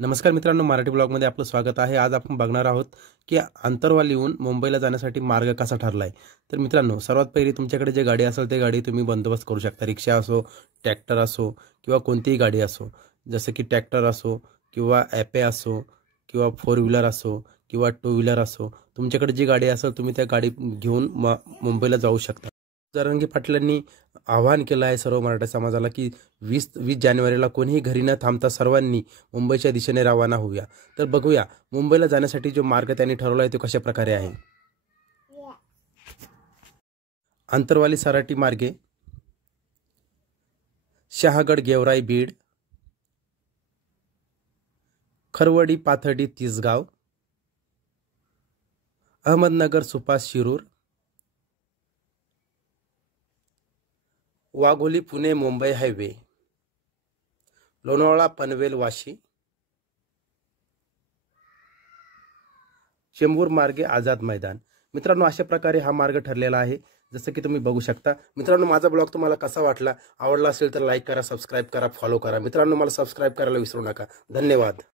नमस्कार मित्रांनो, मराठी ब्लॉगमध्ये आपलं स्वागत आहे। आज आपण बघणार आहोत की आंतरवालीहून मुंबईला जाण्यासाठी मार्ग कसा ठरला आहे। तर मित्रांनो, सर्वात पहिली तुमच्याकडे जे गाडी असेल ते गाडी तुम्ही बंदोबस्त करू शकता। रिक्षा असो, ट्रॅक्टर असो किंवा कोणतीही गाडी असो, जसं की ट्रॅक्टर असो किंवा ॲपे असो किंवा फोर व्हीलर असो किंवा टू व्हीलर असो, तुमच्याकडे जी गाडी असेल तुम्ही त्या गाडी घेऊन मुंबईला जाऊ शकता। जरांगे पाटलांनी आवाहन केलं आहे सर्व मराठा समाजाला की 20 जानेवारीला कोणीही घरी न थांबता सर्वांनी मुंबईच्या दिशेने रवाना होऊया। तर बघूया मुंबईला जाण्यासाठी जो मार्ग त्यांनी ठरवला आहे तो कशा प्रकारे आहे। आंतरवाली सराटी मार्गे शहागड गेवराई बीड, खरवडी पाथर्डी तिसगाव, अहमदनगर सुपास शिरूर, वाघोली पुणे मुंबई हायवे, लोणावळा पनवेल वाशी, चेंबूर मार्गे आझाद मैदान। मित्रांनो, अशा प्रकारे हा मार्ग ठरलेला आहे, जसं की तुम्ही बघू शकता। मित्रांनो, माझा ब्लॉग तुम्हाला कसा वाटला? आवडला असेल तर लाईक करा, सबस्क्राईब करा, फॉलो करा। मित्रांनो, मला सबस्क्राईब करायला विसरू नका। धन्यवाद।